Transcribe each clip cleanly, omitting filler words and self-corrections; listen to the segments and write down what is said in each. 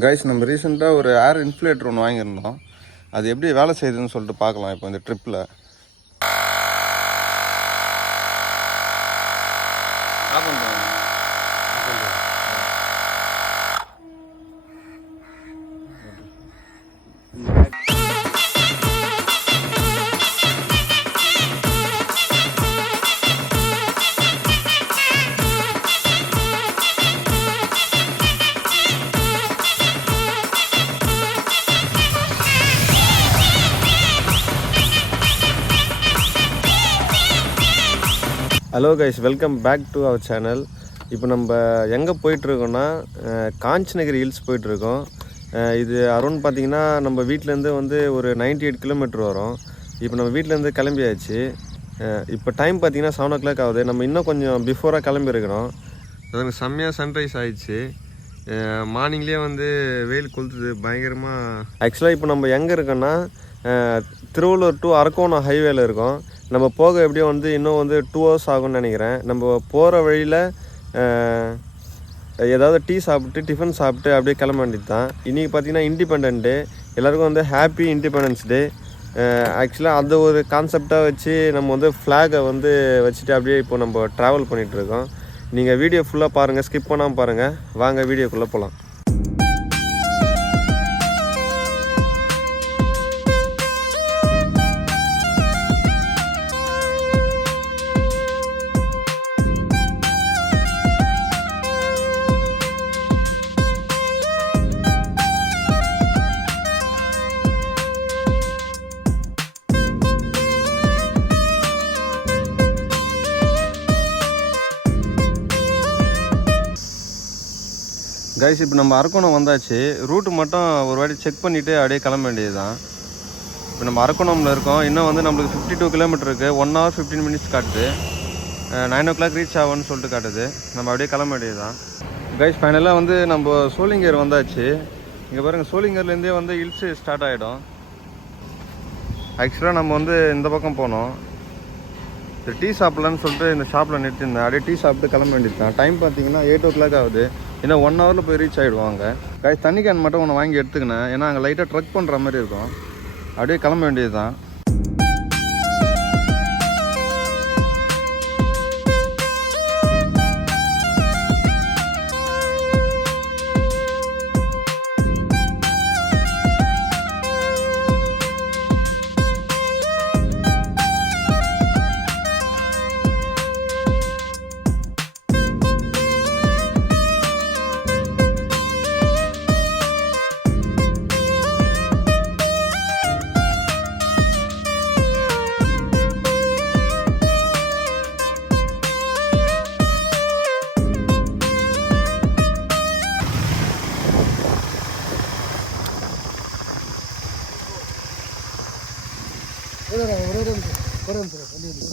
Guys, நம்ம ரீசெண்டாக ஒரு ஏர் இன்ஃப்ளேட்டர் ஒன்று வாங்கியிருந்தோம். அது எப்படி வேலை செய்யுதுன்னு சொல்லிட்டு பார்க்கலாம் இப்போ இந்த ட்ரிப்பில். Hello guys, welcome back to our channel. இப்போ நம்ம எங்கே போயிட்டுருக்கோன்னா காஞ்சனகிரி ஹில்ஸ் போயிட்டுருக்கோம். இது அரௌண்ட் பார்த்திங்கன்னா நம்ம வீட்டிலேருந்து வந்து ஒரு 98 கிலோமீட்டர் வரும். இப்போ நம்ம வீட்டிலேருந்து கிளம்பியாச்சு. இப்போ டைம் பார்த்திங்கன்னா 7 o'clock ஆகுது. நம்ம இன்னும் கொஞ்சம் பிஃபோராக கிளம்பியிருக்கிறோம். அதுக்கு செம்மையாக சன்ரைஸ் ஆகிடுச்சு. மார்னிங்லேயே வந்து வெயில் கொளுத்துது பயங்கரமாக. ஆக்சுவலாக இப்போ நம்ம எங்கே இருக்கோன்னா திருவள்ளூர் டு அரக்கோணம் ஹைவேல இருக்கோம். நம்ம போக எப்படியும் வந்து இன்னும் வந்து 2 hours ஆகும்னு நினைக்கிறேன். நம்ம போகிற வழியில் ஏதாவது டீ சாப்பிட்டு டிஃபன் சாப்பிட்டு அப்படியே கிளம்ப வேண்டியது தான். இன்றைக்கி பார்த்திங்கன்னா இண்டிபெண்டன்ட் டே. எல்லாேருக்கும் வந்து ஹாப்பி இண்டிபெண்டன்ஸ் டே. ஆக்சுவலாக அந்த ஒரு கான்செப்டாக வச்சு நம்ம வந்து ஃப்ளாகை வந்து வச்சுட்டு அப்படியே இப்போ நம்ம ட்ராவல் பண்ணிகிட்ருக்கோம். நீங்கள் வீடியோ ஃபுல்லாக பாருங்கள், ஸ்கிப் பண்ணாமல் பாருங்கள். வாங்க வீடியோக்குள்ளே போகலாம். கைஸ், இப்போ நம்ம அரக்கோணம் வந்தாச்சு. ரூட்டு மட்டும் ஒரு வாட்டி செக் பண்ணிவிட்டு அப்படியே கிளம்ப வேண்டியது தான். இப்போ நம்ம அரக்கோணமில் இருக்கோம். இன்னும் வந்து நம்மளுக்கு 52 கிலோமீட்டர் இருக்குது. 1 hour 15 minutes காட்டுது. 9 o'clock ரீச் ஆகும்னு சொல்லிட்டு காட்டுது. நம்ம அப்படியே கிளம்ப வேண்டியது தான். கைஸ், ஃபைனலாக வந்து நம்ம சோளிங்கர் வந்தாச்சு. இங்கே பாருங்கள், சோளிங்கர்லேருந்தே வந்து ஹில்ஸு ஸ்டார்ட் ஆகிடும். ஆக்சுவலாக நம்ம வந்து இந்த பக்கம் போனோம். இந்த டீ சாப்பிட்லான்னு சொல்லிட்டு இந்த ஷாப்பில் நிறுத்திருந்தேன். அப்படியே டீ சாப்பிட்டு கிளம்ப வேண்டியது தான். டைம் பார்த்தீங்கன்னா 8 o'clock ஆகுது. இன்னும் 1 hourல போய் ரீச் ஆகிடுவாங்க. கைஸ், தண்ணி கேன் மட்டும் ஒன்று வாங்கி எடுத்துக்கினேன். ஏன்னா அங்கே லைட்டாக ட்ரக் பண்ணுற மாதிரி இருக்கும். அப்படியே கிளம்ப வேண்டியது தான்.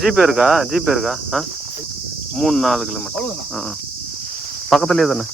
ஜிபே இருக்கா? 3-4 கிலோமீட்டர் பக்கத்துலேயே தானே.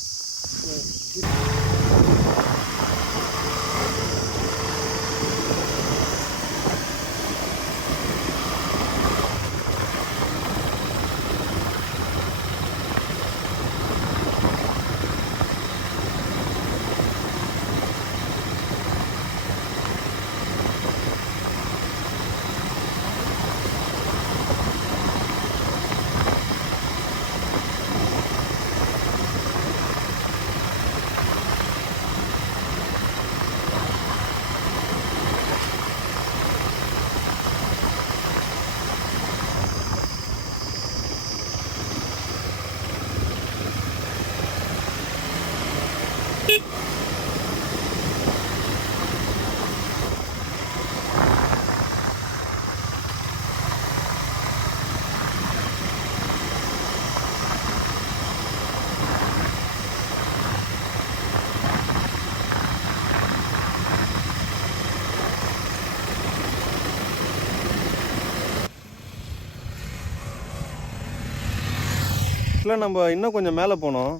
ஆக்சுவலாக நம்ம இன்னும் கொஞ்சம் மேலே போனோம்.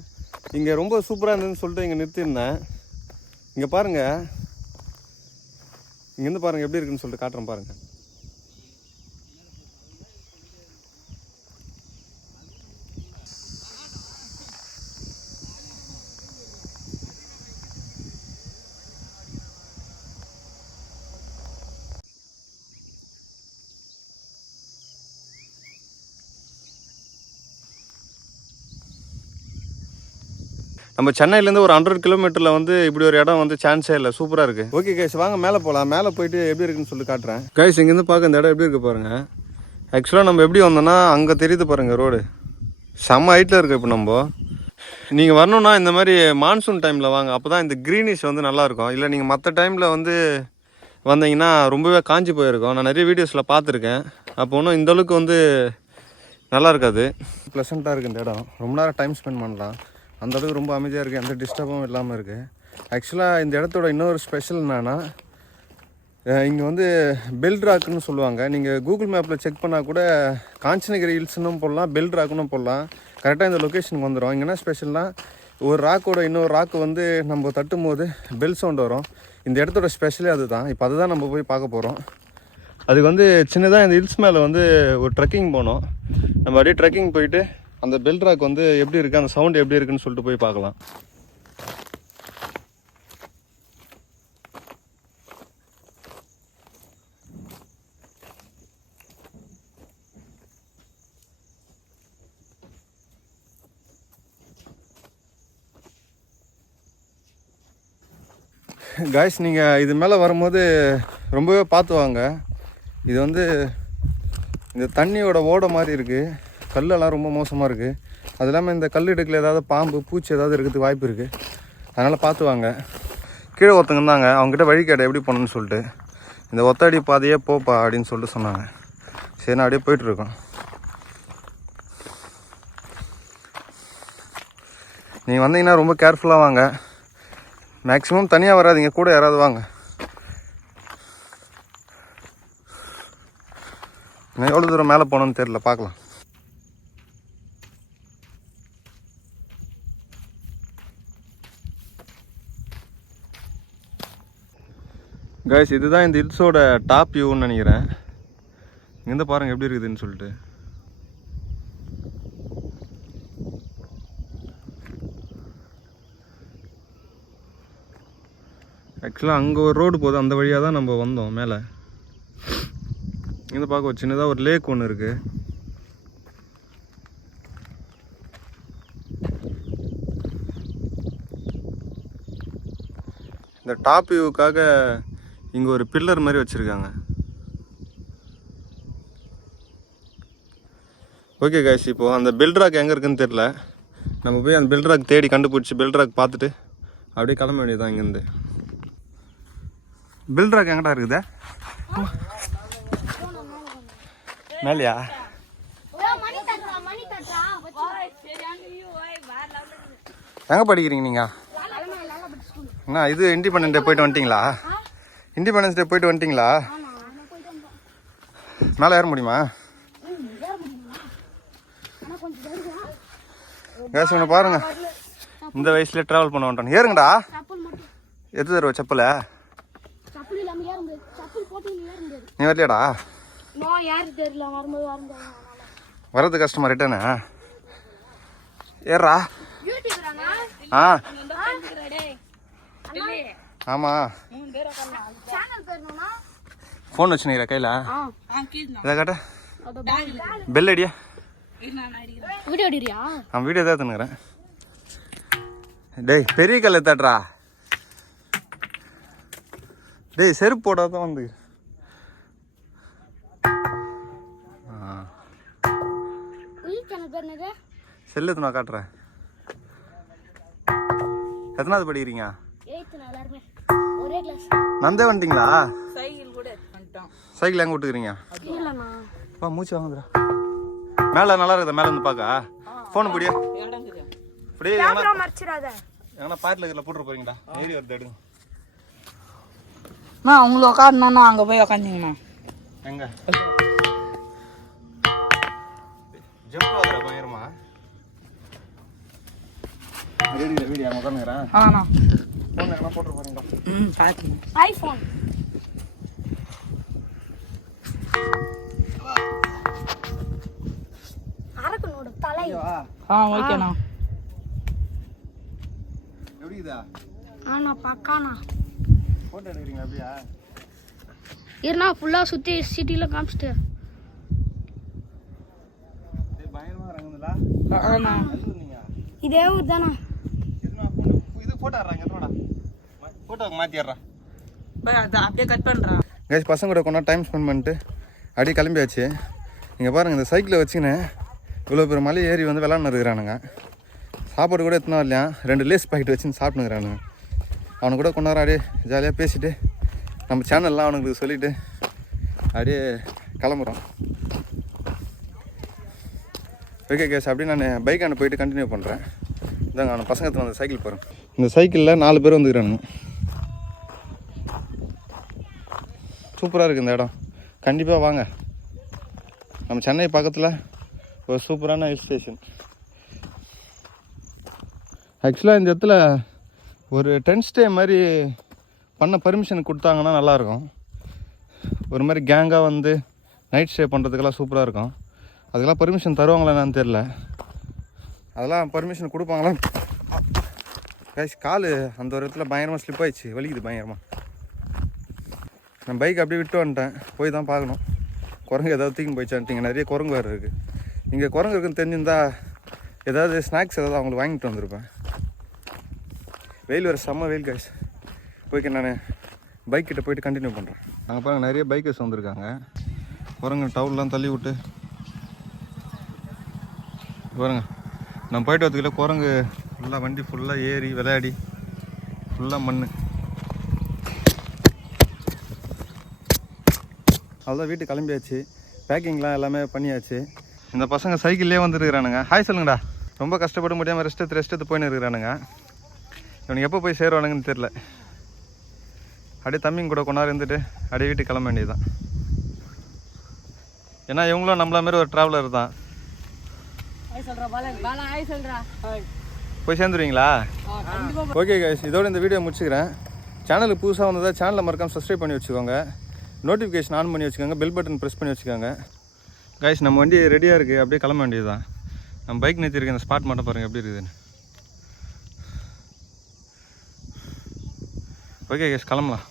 இங்கே ரொம்ப சூப்பராக இருந்ததுன்னு சொல்லிட்டு இங்கே நிறுத்தியிருந்தேன். இங்கே பாருங்கள், இங்கேருந்து பாருங்கள் எப்படி இருக்குன்னு சொல்லிட்டு காட்டுறேன் பாருங்கள். நம்ம சென்னையிலேருந்து ஒரு 100 கிலோமீட்டரில் வந்து இப்படி ஒரு இடம் வந்து சான்ஸே இல்லை, சூப்பராக இருக்குது. ஓகே கைஸ், வாங்க மேலே போகலாம். மேலே போயிட்டு எப்படி இருக்குன்னு சொல்லி காட்டுறேன். கைஸ், இங்கேருந்து பார்க்க இந்த இடம் எப்படி இருக்குது பாருங்கள். ஆக்சுவலாக நம்ம எப்படி வந்தோம்னா அங்கே தெரியுது பாருங்கள் ரோடு, செம்ம ஹைட்டில் இருக்குது. இப்போ நம்ம நீங்கள் வரணுன்னா இந்த மாதிரி மான்சூன் டைமில் வாங்க, அப்போ தான் இந்த க்ரீனிஷ் வந்து நல்லாயிருக்கும். இல்லை நீங்கள் மற்ற டைமில் வந்து வந்தீங்கன்னா ரொம்பவே காஞ்சி போயிருக்கும். நான் நிறைய வீடியோஸில் பார்த்துருக்கேன். அப்போ ஒன்றும் இந்தளவுக்கு வந்து நல்லா இருக்காது. ப்ளசண்ட்டாக இருக்குது இந்த இடம், ரொம்ப நேரம் டைம் ஸ்பெண்ட் பண்ணலாம். அந்தளவுக்கு ரொம்ப அமைதியாக இருக்குது, எந்த டிஸ்டர்பும் இல்லாமல் இருக்குது. ஆக்சுவலாக இந்த இடத்தோட இன்னொரு ஸ்பெஷல் என்னென்னா, இங்கே வந்து பெல் ராக்குன்னு சொல்லுவாங்க. நீங்கள் கூகுள் மேப்பில் செக் பண்ணால் கூட காஞ்சனகிரி ஹில்ஸ்னும் போடலாம், பெல் ராக்குன்னு போடலாம். கரெக்டாக இந்த லொக்கேஷனுக்கு வந்துடும். இங்கே என்ன ஸ்பெஷல்னால், ஒரு ராக்கோட இன்னொரு ராக்கு வந்து நம்ம தட்டும் போது பெல் சவுண்ட் வரும். இந்த இடத்தோட ஸ்பெஷலே அதுதான். இப்போ அதுதான் நம்ம போய் பார்க்க போகிறோம். அதுக்கு வந்து சின்னதாக இந்த ஹில்ஸ் மேலே வந்து ஒரு ட்ரெக்கிங் போனோம். நம்ம அப்படியே ட்ரெக்கிங் போயிட்டு அந்த பெல் ராக் வந்து எப்படி இருக்குது, அந்த சவுண்ட் எப்படி இருக்குன்னு சொல்லிட்டு போய் பார்க்கலாம். காய்ஸ், நீங்கள் இது மேலே வரும்போது ரொம்பவே பார்த்து வாங்க. இது வந்து இந்த தண்ணியோட ஓட மாதிரி இருக்குது, கல்லெல்லாம் ரொம்ப மோசமாக இருக்குது. அது இல்லாமல் இந்த கல் இடுக்கில் ஏதாவது பாம்பு பூச்சி ஏதாவது இருக்கிறதுக்கு வாய்ப்பு இருக்குது. அதனால் பார்த்து வாங்க. கீழே ஒருத்தங்க இருந்தாங்க, அவங்ககிட்ட வழி கேட்ட எப்படி போகணுன்னு சொல்லிட்டு, இந்த ஒத்தடி பாதையே போப்பா அப்படின்னு சொல்லிட்டு சொன்னாங்க. சரி, நான் அப்படியே போயிட்டுருக்கோம். நீங்கள் வந்தீங்கன்னா ரொம்ப கேர்ஃபுல்லாக வாங்க. மேக்ஸிமம் தனியாக வராதிங்க, கூட யாராவது வாங்க. இன்னும் எவ்வளோ தூரம் மேலே போகணுன்னு தெரியல, பார்க்கலாம். கைஸ், இதுதான் இந்த ஹில்ஸோட டாப் வியூன்னு நினைக்கிறேன். இங்கேருந்து பாருங்கள் எப்படி இருக்குதுன்னு சொல்லிட்டு. ஆக்சுவலாக அங்கே ஒரு ரோடு போகுது, அந்த வழியாக தான் நம்ம வந்தோம் மேலே. இங்கே பார்க்க ஒரு சின்னதாக ஒரு லேக் ஒன்று இருக்குது. இந்த டாப் வியூவுக்காக இங்கே ஒரு பில்லர் மாதிரி வச்சுருக்காங்க. ஓகே கைஸ், இப்போது அந்த பெல் ராக் எங்கே இருக்குதுன்னு தெரில. நம்ம போய் அந்த பெல் ராக் தேடி கண்டுபிடிச்சி பெல் ராக் பார்த்துட்டு அப்படியே கிளம்ப வேண்டியதுதான் இங்கேருந்து. பெல் ராக் எங்கடா இருக்குதா? மேலையா? எங்கே படிக்கிறீங்க நீங்கள்? என்ன இது இண்டிபெண்டன்ஸ் டே போயிட்டு வந்துட்டிங்களா? இண்டிபெண்டன்ஸ் டே போயிட்டு வந்துட்டிங்களா? மேலே ஏற முடியுமா? கேஸ் ஒன்று பாருங்க, இந்த வயசுல ட்ராவல் பண்ண வந்துட்டோம். ஏறுங்கடா. எது தருவ செப்பல? நீ வரலையாடா? வர்றது கஷ்டமா ரிட்டர்னு? ஏறா. ஆ ஆமா, ஃபோன் வச்சுனீங்களா கையில்? இதை காட்ட பெல் அடியா? வீடியோ தான் எடுத்துனுக்குறேன். டேய், பெரிய கல் எடுத்தாட்ரா. டேய், செருப்பு போடாதான் வந்து. செல்லு நான் காட்டுறேன். எத்தனாவது படிக்கிறீங்க? நந்தே வந்துட்டீங்களா? சைக்கிள் எங்க விட்டுக்கிறீங்க? மூச்சு வாங்குதுடா. மேல நல்லா இருக்குதா? மேல இருந்து பாக்க போன் பிடியா? இப்படியே எங்கன்னா பாட்டில் இதில் போட்டு போறீங்கடா. ஏறி வருது எடுங்க. உங்களை உட்காந்துனா அங்கே போய் உட்காந்துங்கண்ணா. எங்க ஜம்ப் ஆகுற பயங்கரமா? வீடியோ உட்காந்துக்கிறேன். ஆண்ணா ஃபோன் எங்கன்னா போட்டு போறீங்களா? பார்த்துங்க. ஐஃபோன் அரக்கனோட தலை. ஓகேண்ணா. எப்படி இதா? ஆனா பக்கானா போட்டோ எடுக்கிறீங்க அப்படியா? இருனா ஃபுல்லா சுத்தி சிட்டில காமிச்சிட்டு. பயங்கரமா இறங்குதுல. ஆண்ணா இதே ஊர் தானா? என்ன ஃபோட்டோ ஆடுறாங்க என்னடா ஃபோட்டோக்கு மாற்றிடுறான் போய் அதை அப்படியே கட் பண்ணுறான். கைஸ் பசங்க கூட கொண்டா டைம் ஸ்பெண்ட் பண்ணிட்டு அப்படியே கிளம்பியாச்சு. இங்கே பாருங்கள் இந்த சைக்கிளை வச்சுக்கின்னு இவ்வளோ பேர் மலை ஏறி வந்து விளாட்னு இருக்கிறானுங்க. சாப்பாடு கூட எத்தனை இல்லையா 2 லேஸ் பாக்கெட் வச்சுன்னு சாப்பிட்டுக்கிறானுங்க. அவனுக்கு கூட கொண்டாட அப்படியே ஜாலியாக பேசிட்டு நம்ம சேனல்லாம் அவனுக்கு சொல்லிவிட்டு அப்படியே கிளம்புறோம். ஓகே கேஸ் அப்படியே நான் பைக்கான போயிட்டு கண்டினியூ பண்ணுறேன். இதாங்க அவன் பசங்க எடுத்துன்னு வந்த சைக்கிள் போகிறேன். இந்த சைக்கிளில் 4 பேர் வந்துக்கிறானுங்க. சூப்பராக இருக்குது இந்த இடம். கண்டிப்பாக வாங்க. நம்ம சென்னை பக்கத்தில் ஒரு சூப்பரான ஹில் ஸ்டேஷன். ஆக்சுவலாக இந்த இடத்துல ஒரு டென்ட் ஸ்டே மாதிரி பண்ண பர்மிஷன் கொடுத்தாங்கன்னா நல்லாயிருக்கும். ஒரு மாதிரி கேங்காக வந்து நைட் ஸ்டே பண்ணுறதுக்கெல்லாம் சூப்பராக இருக்கும். அதுக்கெல்லாம் பர்மிஷன் தருவாங்களா என்னன்னு தெரில. அதெல்லாம் பர்மிஷன் கொடுப்பாங்களா? கைஸ் கால் அந்த ஒரு இடத்துல பயங்கரமாக ஸ்லிப் ஆயிடுச்சு, வலிக்குது பயங்கரமாக. நான் பைக் அப்படியே விட்டு வந்துட்டேன். போய் தான் பார்க்கணும் குரங்கு ஏதாவது தூக்கி போயிடுச்சான்ட்டு. இங்கே நிறைய குரங்கு வேறு இருக்குது. இங்கே குரங்கு இருக்குன்னு தெரிஞ்சிருந்தா ஏதாவது ஸ்நாக்ஸ் ஏதாவது அவங்களுக்கு வாங்கிட்டு வந்திருப்பேன். வெயில் வேறு செம்ம வெயில் கைஸ். ஓகே நான் பைக் கிட்ட போயிட்டு கண்டினியூ பண்ணுறேன். அங்கே பாருங்கள் நிறைய பைக்கர்ஸ் வந்திருக்காங்க. குரங்கு டவுன்லாம் தள்ளி விட்டு பாருங்க. நம்ம போயிட்டு வரதுக்குள்ள குரங்கு ஃபுல்லாக வண்டி ஃபுல்லாக ஏறி விளையாடி ஃபுல்லாக மண். அவ்வளோதான் வீட்டுக்கு கிளம்பியாச்சு. பேக்கிங்லாம் எல்லாமே பண்ணியாச்சு. இந்த பசங்க சைக்கிள்லேயே வந்துருக்கிறானுங்க. ஹாய் சொல்லுங்கடா. ரொம்ப கஷ்டப்பட முடியாமல் ரெஸ்ட் எடுத்து போயின்னு இருக்கிறானுங்க. இவனுக்கு எப்போ போய் சேருவானுங்கன்னு தெரில. அப்படியே தம்பிங்க கூட கொண்டாரு இருந்துட்டு அப்படியே வீட்டுக்கு கிளம்ப வேண்டியதுதான். ஏன்னா இவங்களும் நம்மள மாதிரி ஒரு ட்ராவலர் தான். போய் சேர்ந்துருவீங்களா? ஓகே கைஸ் இதோட இந்த வீடியோ முடிச்சுக்கிறேன். சேனலுக்கு புதுசாக வந்ததா சேனலை மறக்காமல் சப்ஸ்கிரைப் பண்ணி வச்சுக்கோங்க. நோட்டிஃபிகேஷன் ஆன் பண்ணி வச்சுக்கோங்க. பெல் பட்டன் ப்ரெஸ் பண்ணி வச்சுக்கோங்க. கைஸ் நம்ம வண்டி ரெடியாக இருக்குது. அப்படியே கிளம்ப வேண்டியது தான். நம்ம பைக் நிறுத்திருக்கேன். இந்த ஸ்பாட் மட்டும் பாருங்கள் எப்படி இருக்குதுன்னு. ஓகே கைஸ் கிளம்பலாம்.